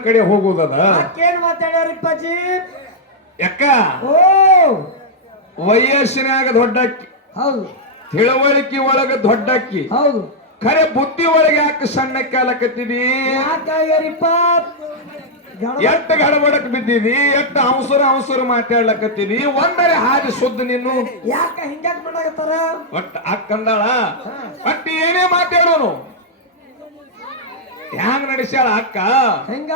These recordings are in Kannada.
ಕಡೆ ಹೋಗುವುದದ ಏನ್ ಮಾತಾಡ್ಯಾರಿಪ್ಪಾಜಿ ಯಾಕ? ಓ! ವಯಸ್ಸಿನಾಗ ದೊಡ್ಡಕ್ಕಿ ಹೌದು. ತಿಳುವಳಿಕೆ ಒಳಗ ದೊಡ್ಡಕ್ಕಿ ಹೌದು. ಖರೆ ಬುದ್ಧಿ ಒಳಗೆ ಯಾಕೆ ಸಣ್ಣ ಕಾಲಕತ್ತಿದಿ ಯಾಕಾಗ್ಯಾರಿಪ್ಪ ಎಟ್ಟ ಗಡಬಡಕ್ ಬಿದ್ದೀವಿ ಎಟ್ಟ ಅವಸರ ಅವಸರ ಮಾತಾಡ್ಲಕತ್ತೀವಿ ಒಂದರೆ ಹಾದಿ ಸುದ್ದ ನೀನು. ಯಾಕ ಹಿಂಗ್ಯಾಕ್ ಮಾಡಾಕತ್ತಾರ? ಒಟ್ಟ ಅಕ್ಕಂದಾಳ ಒಟ್ಟ ಏನೇ ಮಾತಾಡೋನು? ಹ್ಯಾಂಗ ನಡೆಸ್ಯಾಳ ಅಕ್ಕ? ಹೆಂಗ?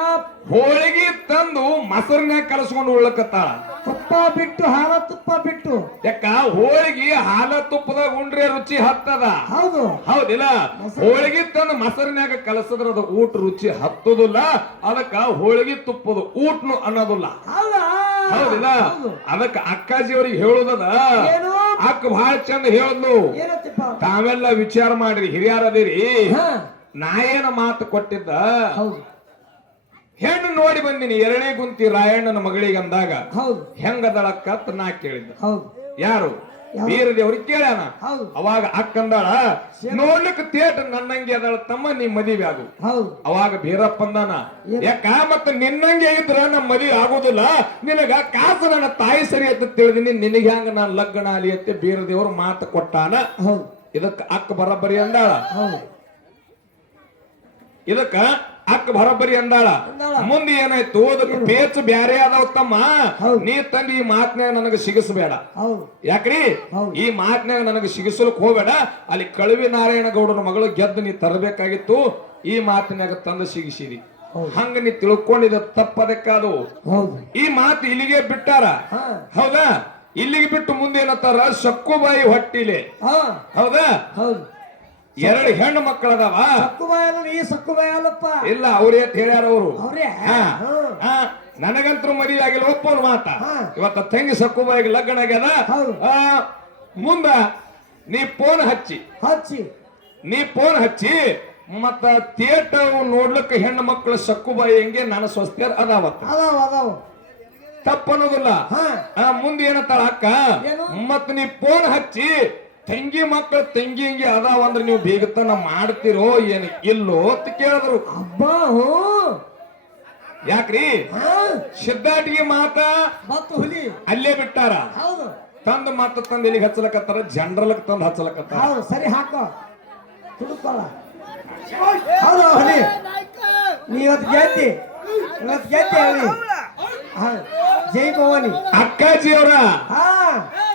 ಹೋಳಿಗೆ ತಂದು ಮೊಸರಿನ್ಯಾಗ ಕಲಸ್ಕೊಂಡು ಉಳ್ಳಕತ್ತಾಳ ತುಪ್ಪ ಬಿಟ್ಟು ಹಾಲ ತುಪ್ಪ ಬಿಟ್ಟು. ಯಾಕ ಹೋಳಿಗೆ ಹಾಲ ತುಪ್ಪದಾಗ ಉಂಡ್ರೆ ರುಚಿ ಹತ್ತದ. ಹೌದು. ಹೌದಿಲ್ಲ? ಹೋಳಿಗೆ ತಂದು ಮೊಸರಿನ್ಯಾಗ ಕಲಸದ್ರ ಅದು ಊಟ ರುಚಿ ಹತ್ತದಿಲ್ಲ. ಅದಕ್ಕ ಹೋಳಿಗೆ ತುಪ್ಪದ ಊಟನು ಅನ್ನೋದಿಲ್ಲ. ಹೌದಾ ಹೌದಿಲ್ಲ? ಹೌದು. ಅದಕ್ಕ ಅಕ್ಕಾಜಿ ಅವ್ರಿಗೆ ಹೇಳುದದ ಅಕ್ಕ ಬಹಳ ಚಂದ ಏನತ್ತಿಪ್ಪ? ತಾವೆಲ್ಲ ವಿಚಾರ ಮಾಡ್ರಿ ಹಿರಿಯರದಿರಿ ಹಾ ನಾ ಏನ ಮಾತು ಕೊಟ್ಟಿದ್ದ. ಹೌದು. ಹೆಣ್ಣು ನೋಡಿ ಬಂದಿನಿ ಎರಡನೇ ಗುಂತಿ ರಾಯಣ್ಣನ ಮಗಳಿಗೆ ಅಂದಾಗ. ಹೌದು. ಹೆಂಗದಳಕ್ಕ ಅಂತ ನಾ ಕೇಳಿದ್ದ. ಹೌದು. ಯಾರು? ಬೀರದೇವ್ರಿಗೆ ಕೇಳ್ಯಾನ? ಅವಾಗ ಅಕ್ಕಂದಾಳ ನೋಡ್ಲಿಕ್ಕೆ ತೇಟ ನನ್ನಂಗೆ ಅದಳ ತಮ್ಮ ನೀ ಮದುವೆ ಆಗು. ಅವಾಗ ಬೀರಪ್ಪ ಅಂದಾನ ಯಾಕ ಮತ್ತೆ ನಿನ್ನಂಗೆ ಇದ್ರ ನಮ್ ಮದುವೆ ಆಗುದಿಲ್ಲ? ನಿನಗ ಕಾಸು ನನ್ನ ತಾಯಿ ಸರಿ ಅಂತ ತಿಳಿದಿನಿ ನಿನಗೆ ಹ್ಯಾಂಗ ನಾನು ಲಗ್ನ ಅಲಿ ಅಂತ ಬೀರದೇವ್ರು ಮಾತು ಕೊಟ್ಟಾನ. ಇದಕ್ಕ ಅಕ್ಕ ಬರಬರಿ ಅಂದಾಳ. ಇದಕ್ಕ ಅಕ್ಕ ಬರೋಬ್ಬರಿ ಅಂದಾಳ. ಮುಂದೆ ಏನಾಯ್ತು? ಅದಕ್ಕೆ ಪೇಚ್ ಬ್ಯಾರೆ ಅದಾವ ತಮ್ಮ. ನೀ ತಂದು ಈ ಮಾತ್ನ್ಯಾಗ ನನಗೆ ಸಿಗಿಸಬೇಡ. ಹೌದು. ಯಾಕ್ರಿ. ಈ ಮಾತ್ನ್ಯಾಗ ನನಗೆ ಸಿಗಿಸಲಕ್ ಹೋಗ್ಬೇಡ. ಅಲ್ಲಿ ಕಳುವಿ ನಾರಾಯಣ ಗೌಡನ ಮಗಳು ಗೆದ್ದು ನೀ ತರಬೇಕಾಗಿತ್ತು. ಈ ಮಾತಿನಾಗ ತಂದು ಸಿಗಿಸಿರಿ. ಹಂಗ ನೀ ತಿಳ್ಕೊಂಡಿದ ತಪ್ಪದಕ್ಕದು ಹೌದು. ಈ ಮಾತು ಇಲ್ಲಿಗೆ ಬಿಟ್ಟಾರ? ಹೌದಾ? ಇಲ್ಲಿಗೆ ಬಿಟ್ಟು ಮುಂದೆ ಏನತ್ತಾರ ಸಕ್ಕುಬಾಯಿ ಹೊಟ್ಟಿಲೆ ಹೌದು. ಎರಡು ಹೆಣ್ಣು ಮಕ್ಕಳದವ. ಸಕ್ಕು ಬಾಯಲ್ಲ ಈ ಸಕ್ಕು ಬಾಯಲ್ಲಪ್ಪ ಇಲ್ಲ ಅವ್ರೇ ಹೇಳ್ಯಾರ ಅವರು? ಅವ್ರೇ? ನನಗಂತೂ ಮದುವೆ ಆಗಿಲ್ಲ ಒಪ್ಪೋನ್ ಮಾತ. ಇವತ್ತ ತಂಗಿ ಸಕ್ಕುಬಾಯಿಗೆ ಲಗ್ನ ಆಗ್ಯದ. ಮುಂದ ನೀ ಫೋನ್ ಹಚ್ಚಿ. ಹಚ್ಚಿ. ನೀ ಫೋನ್ ಹಚ್ಚಿ ಮತ್ತ ಥಿಯೇಟರ್ ನೋಡ್ಲಿಕ್ಕೆ ಹೆಣ್ಣು ಮಕ್ಕಳು ಸಕ್ಕುಬಾಯಿ ಹೆಂಗೆ ನನ್ನ ಸ್ವಸ್ಥ್ಯರ್ ಅದಾವತ್ತ ಅದಾವ ಅದಾವ. ತಪ್ಪನ್ನೋದಿಲ್ಲ. ಮುಂದೆ ಏನತ್ತಾಳ ಅಕ್ಕ? ಮತ್ ನೀ ಫೋನ್ ಹಚ್ಚಿ ತಂಗಿ ಮಕ್ಕಳ ತಂಗಿ ಹಿಂಗೆ ಅದಾವ ಅಂದ್ರೆ ನೀವು ಬೇಗತನ ಮಾಡ್ತಿರೋ ಏನು ಇಲ್ಲೋ ಅಂತ ಕೇಳಿದ್ರು. ಅಬ್ಬಾ ಹೋ. ಯಾಕ್ರಿ? ಹಾ. ಸಿದ್ಧಾಟಿಗೆ ಮಾತ ಮತ್ತು ಹುಲಿ. ಅಲ್ಲೇ ಬಿಟ್ಟಾರ? ಹೌದು. ತಂದು ಮತ್ತ ತಂದು ಇಲ್ಲಿಗೆ ಹಚ್ಚಲಕತ್ತಾರ? ಜನರಲ್ ತಂದು ಹಚ್ಚಲಕತ್ತಾರ. ಹೌದು ಸರಿ ಹಾಕಿ. ತುಡುಕೋಳ ಹೌದು ಹುಲಿ. ಗೆದ್ದಿ. ಇವತ್ತು ಗೆದ್ದಿ ಜೈ ಭವಾನಿ. ಅಕ್ಕಾಜಿ ಅವರ ಹಾ.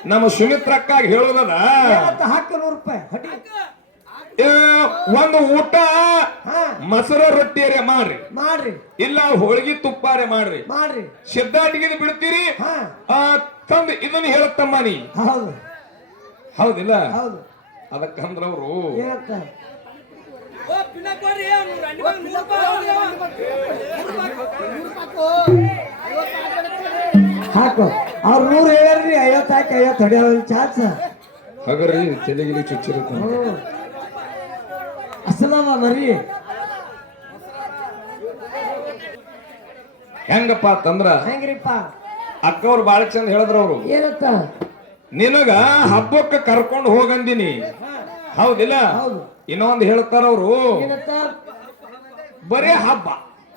ನಮ್ಮ ಸುಮಿತ್ರಕ್ಕಾಗಿ ಹೇಳೋದದ ಇವತ್ತು ಹಾಕು ನೂರು ರೂಪಾಯಿ. ಹಡಿ ಏ, ಒಂದು ಊಟ ಮೊಸರು ರೊಟ್ಟಿ ರೊಟ್ಟಿಯರೇ ಮಾಡ್ರಿ. ಮಾಡ್ರಿ. ಇಲ್ಲ ಹೋಳಿಗೆ ತುಪ್ಪಾರೆ ಮಾಡ್ರಿ. ಮಾಡ್ರಿ. ಸಿದ್ಧಾಟಿಗೆ ಬಿಡ್ತೀರಿ? ಹಾ. ಆ, ತಂದು ಇದನ್ನು ಹೇಳತ್ತಮ್ಮ ನೀ ಹೌದು. ಹೌದಿಲ್ಲ? ಹೌದು. ಅದಕ್ಕಂದ್ರ ಅವರು ಹಾಕು. ಅವ್ರು ನೂರು ಹೇಳ್ರಿ ಐವತ್ತು ಹಾಕಿ ಐವತ್ತು ಹೊಡೆಯೋ ಚಾನ್ಸ್ ಹಗರಿ ತಲೆಗಿಲಿ ಚುಚ್ಚಿರುತ್ತೆ ಅಸಲಾಮ ಮರಿ. ಹೆಂಗಪ್ಪ ತಂದ್ರ? ಹೆಂಗ್ರಿಪ್ಪ? ಅಕ್ಕವ್ರು ಬಾಳ ಚಂದ ಹೇಳಿದ್ರ ಅವರು. ಏನಂತ? ನಿನಗ ಹಬ್ಬಕ್ಕೆ ಕರ್ಕೊಂಡು ಹೋಗಂದಿನಿ. ಹೌದಿಲ್ಲ? ಹೌದು. ಇನ್ನೊಂದು ಹೇಳ್ತಾರ ಅವರು ಬರೇ ಹಬ್ಬ.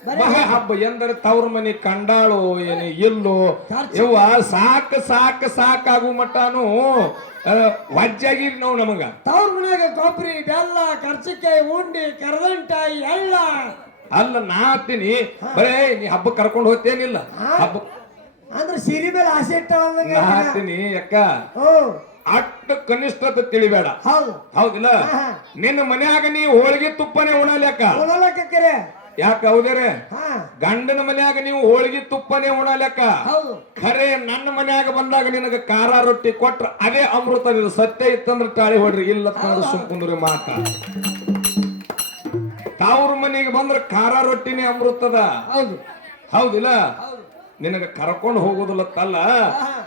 ಬರೇ ಬಹಳ ಹಬ್ಬ. ಎಂದರೆ ತವ್ರ ಮನೆ ಕಂಡಾಳು ಏನು ಇಲ್ಲೋ? ಇವ ಸಾಕ ಸಾಕ ಸಾಕಾಗು ಮಟ್ಟನು ವಜ್ಜಾಗಿ ನಾವು ನಮಗ. ತವ್ರ ಮನ್ಯಾಗ ಕೊಬ್ಬರಿ ಬೆಲ್ಲ ಕರ್ಚಿಕಾಯಿ ಉಂಡಿ ಕರದಂಟಾಯಿ ಎಳ್ಳ. ಅಲ್ಲ ನಾ ಹತ್ತೀನಿ. ಬರೇ ನೀ ಹಬ್ಬ ಕರ್ಕೊಂಡು ಹೋಗ್ತೇನಿಲ್ಲ. ಹಬ್ಬ ಅಂದ್ರೆ ಸಿರಿ ಮೇಲೆ ಆಸೆ ನಾ ಹತ್ತೀನಿ ಅಕ್ಕ. ಅಟ್ಟ ಕನಿಷ್ಠತೆ ತಿಳಿಬೇಡ. ಹೌದು. ಹೌದಿಲ್ಲ? ನಿನ್ನ ಮನ್ಯಾಗ ನೀ ಹೋಳಿಗೆ ತುಪ್ಪನೇ ಉಣಲೆಕ್ಕ ಉಣಲಕ್ಕರೆ ಯಾಕ ಹೌದೇರೆ ಗಂಡನ ಮನ್ಯಾಗ ನೀವು ಹೋಳಿಗೆ ತುಪ್ಪನೇ ಉಣಲೆಕ್ಕ ಖರೆ ನನ್ನ ಮನ್ಯಾಗ ಬಂದಾಗ ನಿನಗೆ ಖಾರ ರೊಟ್ಟಿ ಕೊಟ್ರ ಅದೇ ಅಮೃತ ಇದು ಸತ್ಯ ಇತ್ತಂದ್ರೆ ತಾಳಿ ಹೊಡ್ರಿ ಇಲ್ಲ ಸುಮ್ಕುಂದ್ರಿ ಮಾತ. ತಾವ್ರ ಮನೆಗೆ ಬಂದ್ರ ಖಾರ ರೊಟ್ಟಿನೇ ಅಮೃತದ. ಹೌದು. ಹೌದಿಲ್ಲ? ಹೌದು. ನಿನಗ ಕರ್ಕೊಂಡು ಹೋಗೋದಿಲ್ಲ ತಲ್ಲ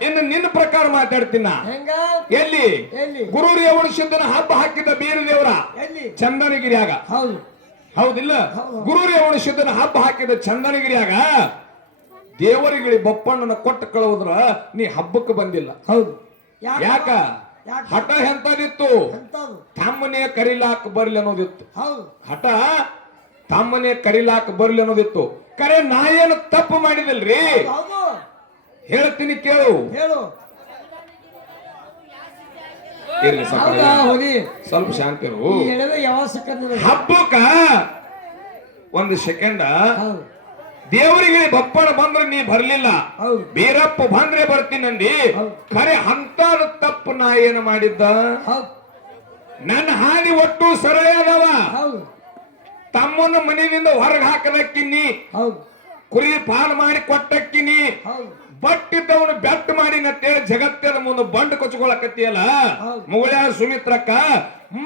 ಇನ್ನು ನಿನ್ನ ಪ್ರಕಾರ ಮಾತಾಡ್ತೀನ. ಎಲ್ಲಿ? ಗುರು ರೇವಣ ಸಿದ್ಧನ ಹಬ್ಬ ಹಾಕಿದ್ದ ಬೇರೆ ದೇವರ ಚಂದನಗಿರಿಯಾಗ. ಹೌದು. ಹೌದಿಲ್ಲ? ಗುರು ರೇವಣ ಸಿದ್ಧನ ಹಬ್ಬ ಹಾಕಿದ ಚಂದನಗಿರಿಯಾಗ ದೇವರಿಗೆ ಬಪ್ಪಣ್ಣನ ಕೊಟ್ಟು ಕಳುವುದ್ರ ನೀ ಹಬ್ಬಕ್ಕೆ ಬಂದಿಲ್ಲ. ಹೌದು. ಯಾಕ? ಹಠ ಎಂತದಿತ್ತು? ತಮ್ಮನೇ ಕರಿಲಾಕ ಬರ್ಲಿ ಅನ್ನೋದಿತ್ತು. ಹಠ ತಮ್ಮನೇ ಕರಿಲಾಕ ಬರ್ಲಿ ಅನ್ನೋದಿತ್ತು. ಕರೆ ನಾ ಏನು ತಪ್ಪು ಮಾಡಿದಲ್ರಿ? ಹೇಳ್ತೀನಿ ಕೇಳು. ಹೇಳು. ಇರ್ಲಿ ಹೋಗಿ. ಸ್ವಲ್ಪ ಶಾಂತಿ ಇರು. ಈ ಎಳೆದ ಯಾವ ಸಿಕ್ಕಂದ ಹಬ್ಬಕ್ಕ ಒಂದು ಸೆಕೆಂಡ ಹೌದು. ದೇವರಿಗೆ ಬಪ್ಪಣ ಬಂದ್ರೆ ನೀ ಬರ್ಲಿಲ್ಲ. ಹೌದು. ಬೀರಪ್ಪ ಬಂದ್ರೆ ಬರ್ತೀನಂದಿ ಹೌದು. ಖರೆ ಅಂತಾದ ತಪ್ಪು ನಾ ಏನು ಮಾಡಿದ್ದ? ಹೌದು. ನನ್ನ ಹಾದಿ ಒಟ್ಟು ಸರಳ ಅದಾವ ಹೌದು. ತಮ್ಮನ ಮನೆಯಿಂದ ಹೊರಗೆ ಹಾಕದಕ್ಕಿನಿ ಕುರಿ ಪಾಲ್ ಮಾಡಿ ಕೊಟ್ಟಕ್ಕಿನಿ ಬಟ್ಟಿದ್ದವನು ಬೆಟ್ಟ ಮಾಡಿ ನತ್ತೆ ಜಗತ್ತಿನ ಮುಂದೆ ಬಂಡ್ ಕೊಚ್ಕೊಳಕತ್ತಿಯಲ್ಲ. ಮುಗಳ ಸುಮಿತ್ರಕ್ಕ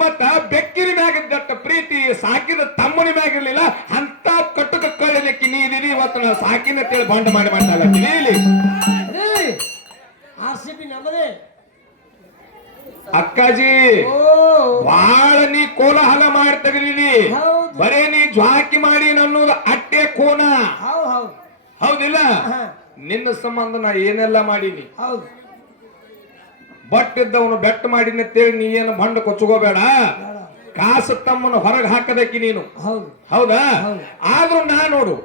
ಮತ್ತ ಬೆಕ್ಕಿನ ಮ್ಯಾಗಿದ್ದಟ್ಟ ಪ್ರೀತಿ ಸಾಕಿದ ತಮ್ಮನ ಮ್ಯಾಗಿರ್ಲಿಲ್ಲ ಅಂತ ಕಟ್ಟುಕ ಕಳ್ಳಲಿಕ್ಕೆ ನೀ ಇದೀನಿ ಇವತ್ತು ನಾ ಸಾಕಿನತ್ತೇಳಿ ಬಂಡ್ ಮಾಡಿ ಮಾಡ್ತಾಳ ಇಲ್ಲಿ ಆರ್ ಸಿ ಬಿ ನಮ್ಮದೇ. ಅಕ್ಕಾಜಿ ಬಹಳ ಬಾಳ ನೀ ಕೋಲಾಹಲ ಮಾಡಿ ತೆಗಲಿನಿ ಹೌದು. ಬರೇ ನೀ ಜ್ವಾಕಿ ಮಾಡಿ ನನ್ನೋದು ಅಟ್ಟೆ ಕೋನ. ಹೌದು ಹೌದು. ಹೌದಿಲ್ಲ? ನಿನ್ನ ಸಂಬಂಧ ನಾ ಏನೆಲ್ಲ ಮಾಡೀನಿ? ಹೌದು. ಬಟ್ ಇದ್ದವನು ಬೆಟ್ಟ ಮಾಡಿನ ಅಂತೇಳಿ ನೀ ಏನು ಬಂಡ ಕೊಚ್ಚಗೋಬೇಡ. ಬೇಡ. ಕಾಸು ತಮ್ಮನ ಹೊರಗೆ ಹಾಕದಕ್ಕಿ ನೀನು. ಹೌದು. ಆದ್ರೂ ನಾ ನೋಡು.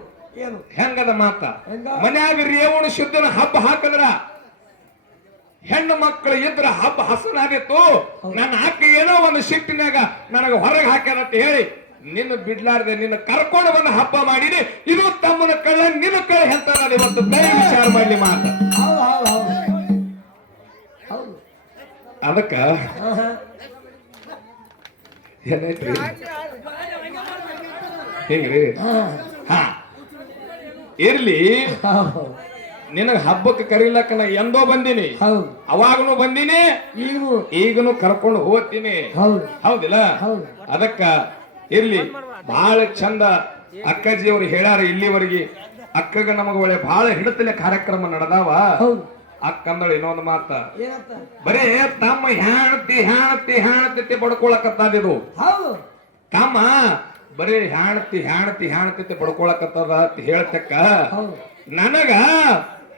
ಹೆಂಗದ ಮಾತ? ಮನ್ಯಾಗ ರೇವಣ ಶುದ್ಧನ ಹಬ್ಬ ಹಾಕದ್ರ ಹೆಣ್ಣು ಮಕ್ಕಳು ಇದ್ರ ಹಬ್ಬ ಹಸನಾಗಿತ್ತು ನನ್ನ ಅಕ್ಕ ಏನೋ ಒಂದು ಸಿಟ್ಟಿನಾಗ ನನಗೆ ಹೊರಗೆ ಹಾಕ್ಯಾರಂತ ಹೇಳಿ ನಿನ್ನ ಬಿಡ್ಲಾರ್ದೆ ನಿನ್ನ ಕರ್ಕೊಂಡು ಬಂದ ಹಬ್ಬ ಮಾಡಿನಿ ಇದು ತಮ್ಮನ ಕಳ್ಳ ನಿನ್ನ ಕಳ್ಳ ಹೇಳ್ತಾರ ಇವತ್ತು. ದಯ ವಿಚಾರ ಮಾಡಲಿ ಮಾತ. ಅದಕ್ಕ ಏನೈತಿ ಹಿಂಗ್ರಿ? ಹಾ, ಇರ್ಲಿ. ನಿನಗ ಹಬ್ಬಕ್ಕೆ ಕರೀಲಕ್ಕ ನಾ ಎಂದೋ ಬಂದಿನಿ. ಹೌದು. ಅವಾಗನು ಬಂದಿನಿ ಈಗೂ ಈಗನು ಕರ್ಕೊಂಡು ಹೋಗ್ತೀನಿ. ಹೌದು. ಹೌದಿಲ್ಲ? ಹೌದು. ಅದಕ್ಕ ಇರ್ಲಿ ಬಹಳ ಚಂದ ಅಕ್ಕಾಜಿಯವರು ಹೇಳ್ಯಾರ ಇಲ್ಲಿವರೆಗೆ ಅಕ್ಕಗ ನಮಗ ಒಳ್ಳೆ ಬಹಳ ಹಿಡತಲೆ ಕಾರ್ಯಕ್ರಮ ನಡೆದಾವ. ಹೌದು. ಅಕ್ಕಂದಳು ಇನ್ನೊಂದು ಮಾತ. ಏನಂತ? ಬರೇ ತಮ್ಮ ಹ್ಯಾಣತಿ ಹ್ಯಾಣತಿ ಹ್ಯಾಣತಿ ಬಡ್ಕೊಳಕತ್ತಾದಿದು ಹೌದು. ತಮ್ಮ ಬರೇ ಹ್ಯಾಣತಿ ಹ್ಯಾಣತಿ ಹ್ಯಾಣತಿ ಪಡ್ಕೊಳಕತ್ತದ ಅಂತ ಹೇಳ್ತಕ್ಕ. ನನಗ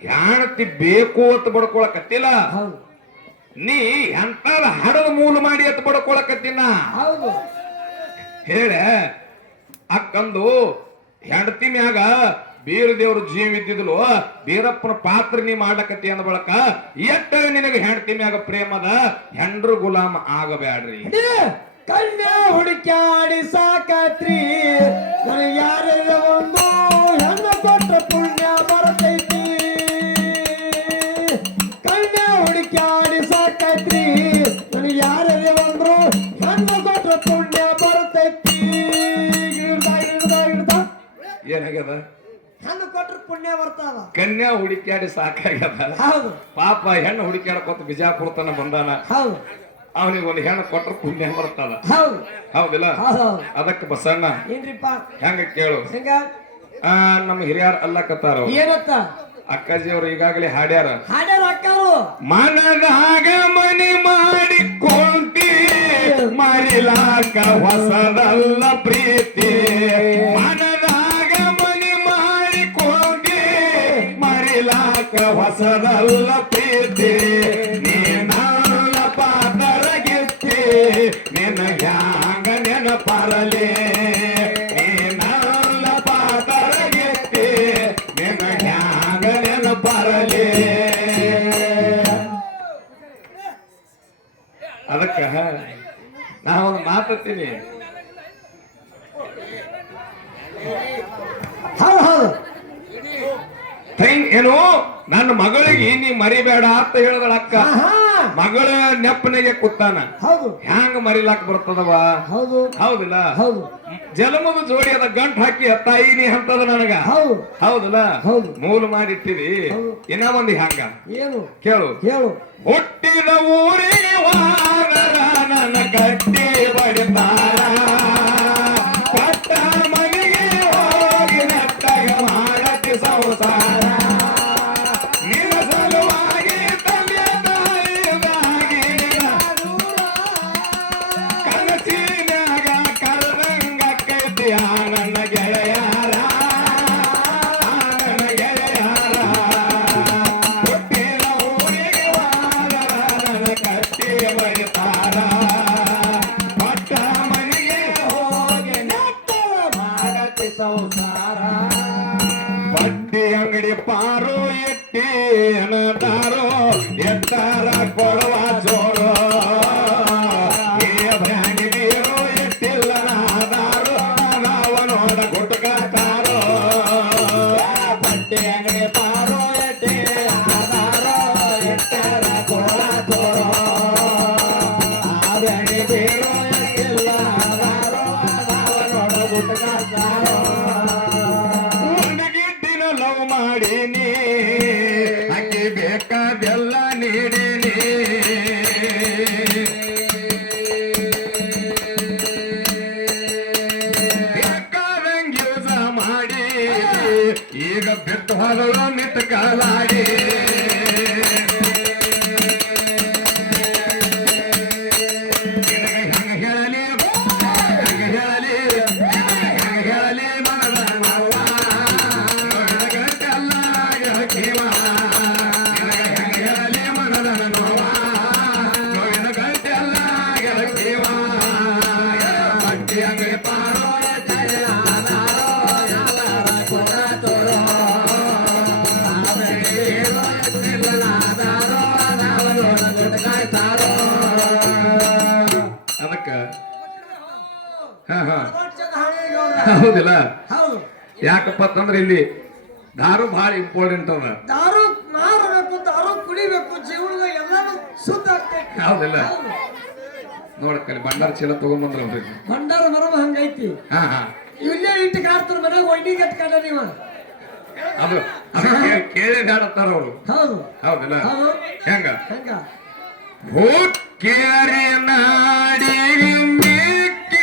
ಹ್ಯಾಣತಿ ಬೇಕು ಅಂತ ಬಡ್ಕೊಳಕತ್ತಿಲ್ಲ? ನೀ ಎಂತಾದ ಹಡದ ಮೂಲ ಮಾಡಿ ಅಂತ ಬಡ್ಕೊಳಕತ್ತಿನ? ಹೇಳ ಅಕ್ಕಂದು ಹೆಂಡತಿ ಮ್ಯಾಗ ಬೀರ ದೇವ್ರ ಜೀವ ಇದ್ದಿದ್ಲು ಬೀರಪ್ಪನ ಪಾತ್ರ ನೀ ಮಾಡಕತ್ತಿ ಅಂದ ಬಳಕ ಎಟ್ಟ ನಿನಗ ಹೆಂಡತಿ ಮ್ಯಾಗ ಪ್ರೇಮದ ಹೆಂಡ್ರು ಗುಲಾಮ ಆಗಬ್ಯಾಡ್ರಿ. ಕಣ್ಣ ಹುಡುಕ್ಯಾಡಿ ಸಾಕತ್ರಿ. ಯಾರೆಲ್ಲ ಯಾರ ಒಂದು ಹೆಣ್ಣು ಕೊಟ್ಟ ಪುಣ್ಯ ಏನಾಗ್ಯದ? ಹೆಣ್ಣು ಕೊಟ್ರ ಪುಣ್ಯ ಬರ್ತಾವ ಕನ್ಯಾ ಹುಡುಕ್ಯಾಡಿ ಸಾಕಾಗ್ಯದ. ಹೌದು. ಪಾಪ ಹೆಣ್ಣು ಹುಡುಕ್ಯಾಡಕೋತ ಬಿಜಾಪುರ ತನ ಬಂದಾನ. ಹೌದು. ಅವನಿಗೆ ಒಂದು ಹೆಣ್ಣು ಕೊಟ್ರ ಪುಣ್ಯ ಬರ್ತದ. ಹೌದು. ಹೌದಿಲ್ಲ? ಹೌದು. ಅದಕ್ಕೆ ಬಸಣ್ಣ ಏನ್ರಿಪ್ಪ? ಹೆಂಗ ಕೇಳು. ಹೆಂಗ? ಆ ನಮ್ಮ ಹಿರಿಯರ್ ಅಲ್ಲಕತ್ತಾರ ಕತ್ತಾರ ಏನತ್ತ? ಅಕ್ಕಾಜಿಯವರು ಈಗಾಗಲೇ ಹಾಡ್ಯಾರ. ಹಾಡ್ಯಾರ ಅಕ್ಕಾರು? ಮನದಾಗ ಮನೆ ಮಾಡಿಕೊಂಡಿ ಮರಿಲಾಕ ಹೊಸದಲ್ಲ ಪ್ರೀತಿ. ಹೊಸದಲ್ಲ ಪ್ರೀತಿ ನೀನಲ್ಲ ಪಾತರಗಿತ್ತಿ ನಿನ್ನ ಹ್ಯಾಂಗ ನೆನಪರಲಿ. ಮರಿಬೇಡ ಅಂತ ಹೇಳಿದಳ ಅಕ್ಕ. ಮಗಳ ನೆಪ್ಪನಿಗೆ ಕೂತಾನ ಹೌದು. ಹ್ಯಾಂಗ ಮರಿಲಾಕ್ ಬರ್ತದವ ಹೌದು. ಹೌದಿಲ್ಲ? ಹೌದು. ಜಲಮದ ಜೋಡಿ ಅದ ಗಂಟ್ ಹಾಕಿ ತಾಯಿ ನೀ ಅಂತದ ನನಗ. ಹೌದು. ಹೌದಲ್ಲ? ಹೌದು. ಮೂಲ ಮಾಡಿಟ್ಟಿರಿ. ಇನ್ನ ಒಂದು ಹ್ಯಾಂಗ? ಏನು? ಕೇಳು. ಕೇಳು. ಹುಟ್ಟಿದ ಊರಿಗೆ ಅಂಗಡಿ ಪಾರೋ ಎಟ್ಟೇನ ತಾರೋ ಎತ್ತಾರ ಹಗಲ ಮಿಟ್ಕಲಾಡಿ ಹೌದಿಲ್ಲ? ಯಾಕಪ್ಪ ಅಂತಂದ್ರೆ ಇಲ್ಲಿ ದಾರು ಬಹಳ ಇಂಪಾರ್ಟೆಂಟ್ ಅದ ದಾರು ಮಾರಬೇಕು ದಾರು ಕುಡಿಬೇಕು ಜೀವನದ ಎಲ್ಲಾನು ಸುದ್ದ ಆಗ್ತೈತಿ. ಹೌದಿಲ್ಲ? ನೋಡಕ್ಕಲ್ಲಿ ಭಂಡಾರ ಚೀಲ ತಗೊಂಡ್ಬಂದ್ರ ಅವ್ರಿಗೆ ಭಂಡಾರ ಬರೋದು ಹಂಗೈತಿ. ಹಾ ಹಾ. ಇಲ್ಲೇ ಇಟ್ಟು ಕಾಡ್ತಾರ ಮನೆಗೆ ಒಯ್ಡಿಗೆ ಎತ್ಕೊಂಡ ನೀವ. ಅದು ಕೇಳಿ ಹಾಡುತ್ತಾರ ಅವರು. ಹೌದು. ಹೌದಿಲ್ಲ? ಹೆಂಗ? ಹೆಂಗ? ಭೂ ಕೇರಿ ನಾಡಿ ಮೇಕೆ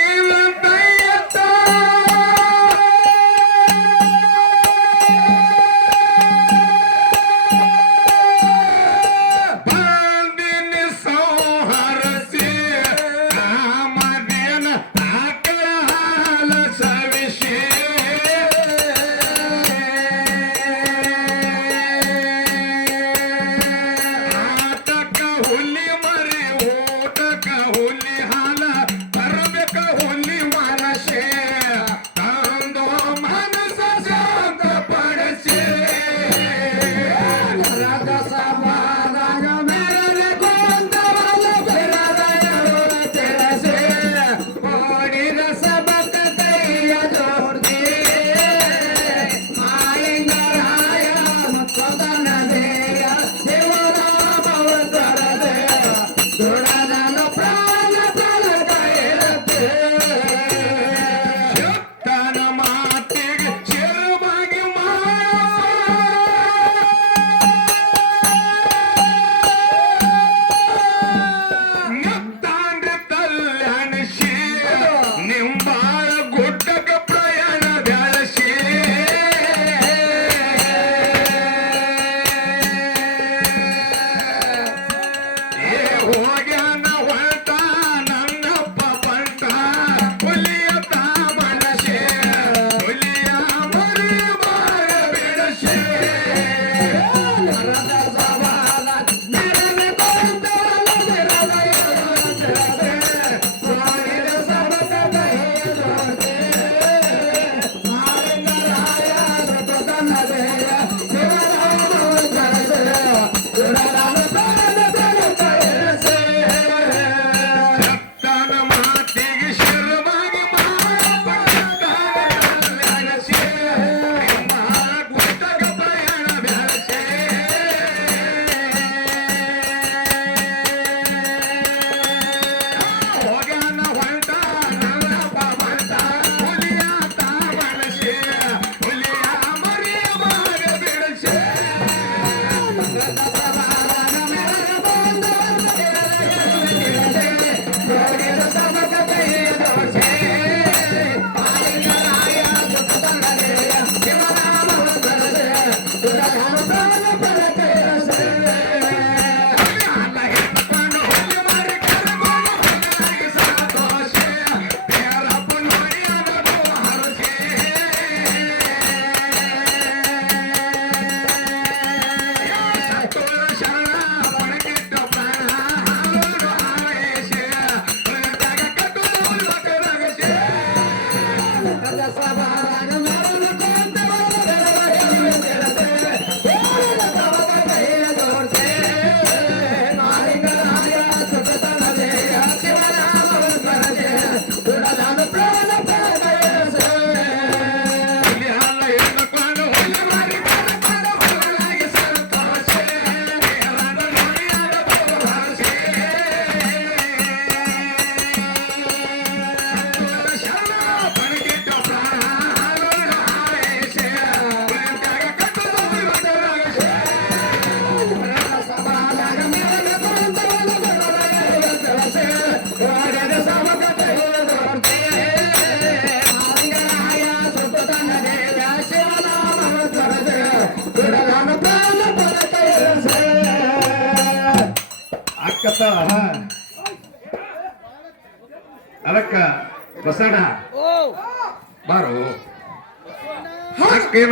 Oh, my God.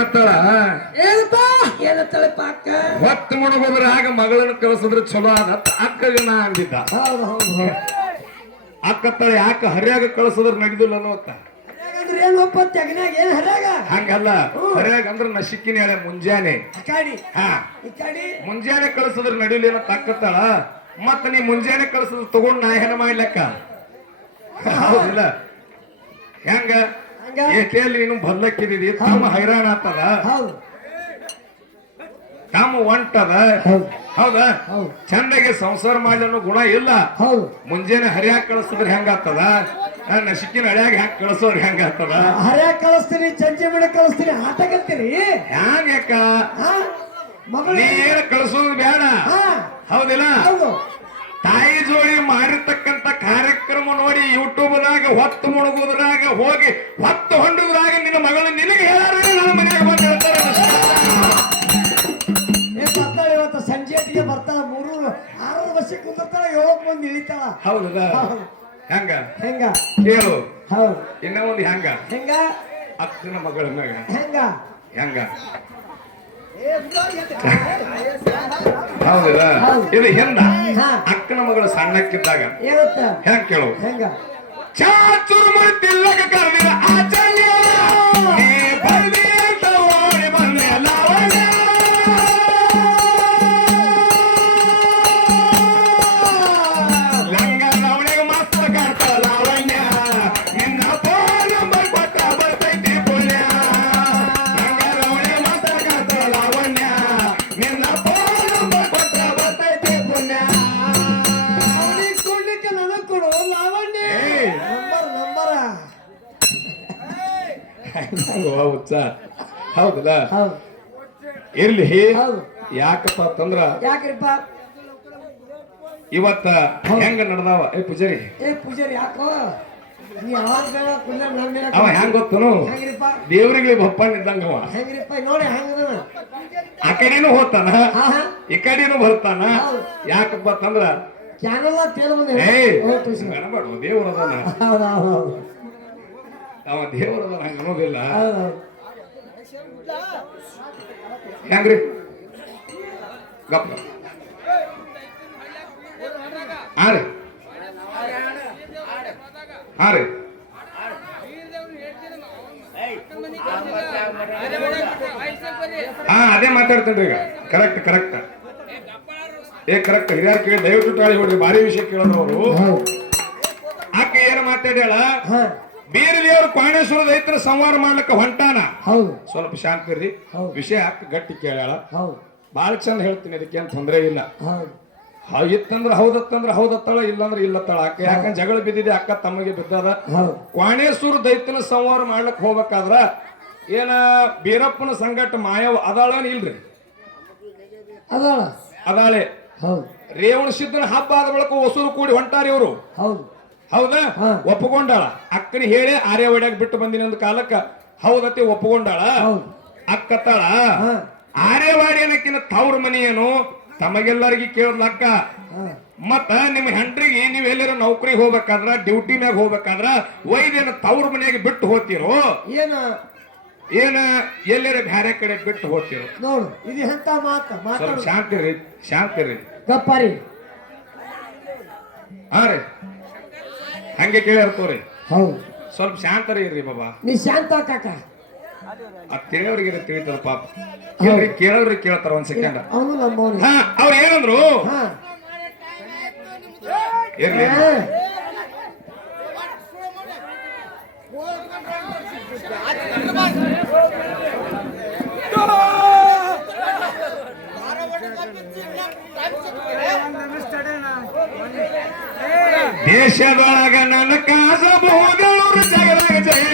ಅಕ್ಕ ಏನಪ್ಪ? ಏನತ್ತಳಪ್ಪ ಅಕ್ಕ ಹೊತ್ತು ಮುಣಗೋದ್ರ ಆಗ ಮಗಳನ್ನ ಕಳಿಸಿದ್ರೆ ಚಲೋ ಅದ ಅಕ್ಕ ನಾ ಅಂದಿದ್ದ. ಹೌದು ಹೌದು ಹೌದು. ಅಕ್ಕತ್ತಾಳ ಯಾಕೆ ಹರಿಯಾಗ ಕಳಿಸಿದ್ರೆ ನಡಿದಿಲ್ಲ ಅನ್ನೋತ್ತ ಹಂಗಲ್ಲ. ಹರಿಯಾಗ ಅಂದ್ರ ನಶಿಕ್ಕಿನ ಹೇಳ ಮುಂಜಾನೆ. ಮುಂಜಾನೆ ಕಳಿಸಿದ್ರೆ ನಡಿಲಿ ಅಂತ ಅಕ್ಕತ್ತಾಳ ಮತ್ತ ನೀ ಮುಂಜಾನೆ ಕಳಿಸಿದ್ರೆ ತಗೊಂಡ್ ನಾ ಏನ ಮಾಡ್ಲಕ್ಕ? ಹೌದಿಲ್ಲ. ಹೆಂಗ? ಹಂಗ ಏಕೆಯಲ್ಲಿ ನೀನು ಬದ್ಲಕ್ಕಿದ್ದೀರಿ ತಮ್ಮ ಹೈರಾಣ ಆತದ ಹೌದು. ತಮ್ಮ ಒಂಟದ? ಹೌದು. ಚಂದಾಗಿ ಸಂಸಾರ ಮಾಡಲು ಗುಣ ಇಲ್ಲ. ಮುಂಜಾನೆ ಹರಿಯಾಗ ಕಳಿಸಿದ್ರೆ ಹೆಂಗಾಗ್ತದ ನಶಿಕಿನ ಹಳ್ಯಾಗ ಹೆಂಗ್ ಕಳಿಸೋರ್ ಹೆಂಗಾಗ್ತದ ಹರ್ಯಾಗ ಕಳಿಸ್ತೀನಿ ಚಂಚೆ ಮನೆ ಕಳಿಸ್ತೀನಿ ಆಟಗತ್ತೀರಿ ಹ್ಯಾಂಗ ನೀ ಏನ್ ಕಳಿಸೋದು ಬೇಡ. ಹೌದಿಲ್ಲ? ಹೌದು. ತಾಯಿ ಜೋಡಿ ಮಾಡಿರ್ತಕ್ಕಂತ ಕಾರ್ಯಕ್ರಮ ನೋಡಿ ಯೂಟ್ಯೂಬ್ದಾಗ ಹೊತ್ತು ಮುಳುಗುದ್ರಾಗ ಹೋಗಿ ಹೊತ್ತು ಹೊಂಡುದ್ರಾಗ ನಿನ್ನ ಮಗಳು ನಿನಗೆ ಹೇಳಾರ ನನ್ನ ಮನೆಯಾಗ ಬಂದು ಹೇಳ್ತಾರೆ. ಬರ್ತಾಳೆ ಇವತ್ತು ಸಂಜೆ ಬರ್ತಾ ಬರ್ತಾಳ ಮೂರು ಆರು ವರ್ಷಕ್ಕೆ ಕುಂದಿರ್ತಾಳ ಯೋಗ ಬಂದು ಇಳಿತಾಳ. ಹೌದದ ಹೌದು. ಹೆಂಗ? ಹೆಂಗ? ಕೇಳು ಹೌದು. ಇನ್ನ ಒಂದು ಹೆಂಗ? ಹೆಂಗ? ಅಕ್ಕನ ಮಗಳ ಮ್ಯಾಗ ಹೆಂಗ? ಹೆಂಗ? ಹೌದಲ್ಲ? ಹೌದು. ಇದು ಹೆಂಡ. ಅಕ್ಕನ ಮಗಳು ಸಣ್ಣಕ್ಕಿದ್ದಾಗ. ಹೆಂಗ್ ಕೇಳು? ಹೆಂಗ? ಮಾಡಿ ತಿಲ್ಲಕ ಕಾರಣ ಆಚಲ್ಯ ಹೌದಲ್ಲ? ಹೌದು. ಇರ್ಲಿ ಯಾಕಪ್ಪ ತಂದ್ರ ಯಾಕ್ರಿಪ್ಪ? ಇವತ್ತ ಹೆಂಗ ನಡ್ದಾವ? ಏ ಪೂಜಾರಿ. ಏ ಪೂಜಾರಿ ಯಾಕೋ? ಅವ ಹೆಂಗ ಗೊತ್ತನು? ದೇವ್ರಿಗೆ ಬಪ್ಪಣ್ಣ ಇದ್ದಂಗ ನೋಡಿ ಆ ಕಡೆನೂ ಹೋತಾನ ಈ ಕಡೆನೂ ಬರ್ತಾನ. ಯಾಕಪ್ಪ ಅಂತಂದ್ರ? ದೇವ್ರದ ತೇಲ್ ಬಂದ ಏಯ್ ಓ ತುಳಸಿ ಗಣಬಾರ್ದು ದೇವ್ರ ಅದಾನ. ಹೌದು ಹೌದು ಹೌದು. ಅವ ದೇವ್ರದ ಅದಾನ ಹಂಗ ಹೌದು. ಹೆಂಗ್ರಿ? ಗಪ್ಪ. ಹಾ ರೀ. ಹಾ ರೀ. ಹಾ ಅದೇ ಮಾತಾಡ್ತೇನ್ರಿ ಈಗ. ಕರೆಕ್ಟ್ ಕರೆಕ್ಟ್ ಏ ಕರೆಕ್ಟ್ ಹಿರಿಯರ್ ಕೇಳಿ ದಯವಿಟ್ಟು ತಾಳಿ ಹೊಡ್ರಿ ಭಾರಿ ವಿಷಯ ಕೇಳೋರು ಆಕೆ ಏನ್ ಮಾತಾಡ್ಯಾಳ? ಹಾ ದೇವರು ದೇವ್ರ ಕ್ವಾಣೇಶ್ವರ ದೈತ್ರ ಸಂವಾರ ಮಾಡ್ಲಿಕ್ಕೆ ಹೊಂಟಾನ? ಹೌದು. ಸ್ವಲ್ಪ ಶಾಂತಿ ಇರ್ರಿ. ವಿಷಯ ಗಟ್ಟಿ ಕೇಳ್ಯಾಳ. ಹೌದು. ಬಾಳ ಚಂದ ಹೇಳ್ತೀನಿ ಅದಕ್ಕೆ ಏನ್ ತೊಂದರೆ ಇಲ್ಲ. ಇತ್ತಂದ್ರ ಹೌದತ್ತಂದ್ರ ಹೌದತ್ತಳ ಇಲ್ಲಂದ್ರ ಇಲ್ಲತ್ತಳ. ಅಕ್ಕ ಯಾಕಂದ್ರೆ ಜಗಳ ಬಿದ್ದಿದೆ ಅಕ್ಕ ತಮಗೆ ಬಿದ್ದದ. ಕ್ವಾಣೇಶ್ವರ ದೈತ್ಯನ ಸಂವಾರ ಮಾಡ್ಲಿಕ್ಕೆ ಹೋಗ್ಬೇಕಾದ್ರ ಏನ ಬೀರಪ್ಪನ ಸಂಗಟ ಮಾಯವ ಅದಾಳೇನ್ ಇಲ್ರಿ? ಅದಾಳ. ಅದಾಳೆ. ರೇವಣ ಸಿದ್ದನ ಹಬ್ಬ ಆದ ಬಳಿಕ ಹೊಸರು ಕೂಡಿ ಹೊಂಟಾರಿ ಇವರು. ಹೌದು. ಹೌದಾ? ಹಾ. ಒಪ್ಪಕೊಂಡಾಳ. ಅಕ್ಕನ ಹೇಳಿ ಆರ್ಯ ಹೊಡ್ಯಾಗ ಬಿಟ್ಟು ಬಂದಿನಿ ಅಂದ ಕಾಲಕ್ಕ ಹೌದತ್ತೆ ಒಪ್ಪಕೊಂಡಾಳ. ಹೌದು. ಅಕ್ಕತ್ತಾಳ ಹಾ. ಆರ್ಯವಾಡಿ ಅನ್ನಕ್ಕಿನ ತವ್ರ ಮನೆಯೇನು ಏನು? ತಮಗೆಲ್ಲರಿಗೆ ಕೇಳದ್ಲಕ್ಕ ಹಾ. ಮತ್ತ ನಿಮ್ಮ ಹೆಂಡ್ರಿಗೆ ನೀವ್ ಎಲ್ಲಿರ ನೌಕರಿ ಹೋಗ್ಬೇಕಾದ್ರ ಡ್ಯೂಟಿ ಮ್ಯಾಗ ಹೋಗ್ಬೇಕಾದ್ರ ವೈದ್ಯನ ತವ್ರ ಮನೆಯಾಗ ಬಿಟ್ಟು ಹೋಗ್ತಿರೋ? ಏನ? ಏನ? ಎಲ್ಲಿರ ಬ್ಯಾರೆ ಕಡೆ ಬಿಟ್ಟು ಹೋಗ್ತಿರೋ? ನೋಡು ಇದು ಎಂತ ಮಾತ? ಮಾತಾಡು. ಶಾಂತಿ ರೀ ಶಾಂತಿ ರೀ ಗಪ್ಪಾರಿ. ಹಾ ರೀ. ಹಂಗೆ ಕೇಳಿರ್ತವ್ರಿ ಹೌದು. ಸ್ವಲ್ಪ ಶಾಂತರ ಇರ್ರಿ ಬಾಬಾ. ನೀ ಶಾಂತ ಕಾಕ. ಆ ತಿಳಿಯವ್ರಿಗೆ ತಿಳಿತಾರ ಪಾಪ. ಕೇಳ್ರಿ ಕೇಳೋರಿಗೆ ಕೇಳ್ತಾರ ಒಂದ್ ಸೆಕೆಂಡ್ ಅವನು ನಮ್ಮವನು ಹಾ ಅವ್ರು ಏನಂದ್ರು? ಇರ್ಲಿ. ದೇಶದೊಳಗ ನನ್ನ ಕಾಸಬಹುದು ಜಗದಾಗ ಜಯ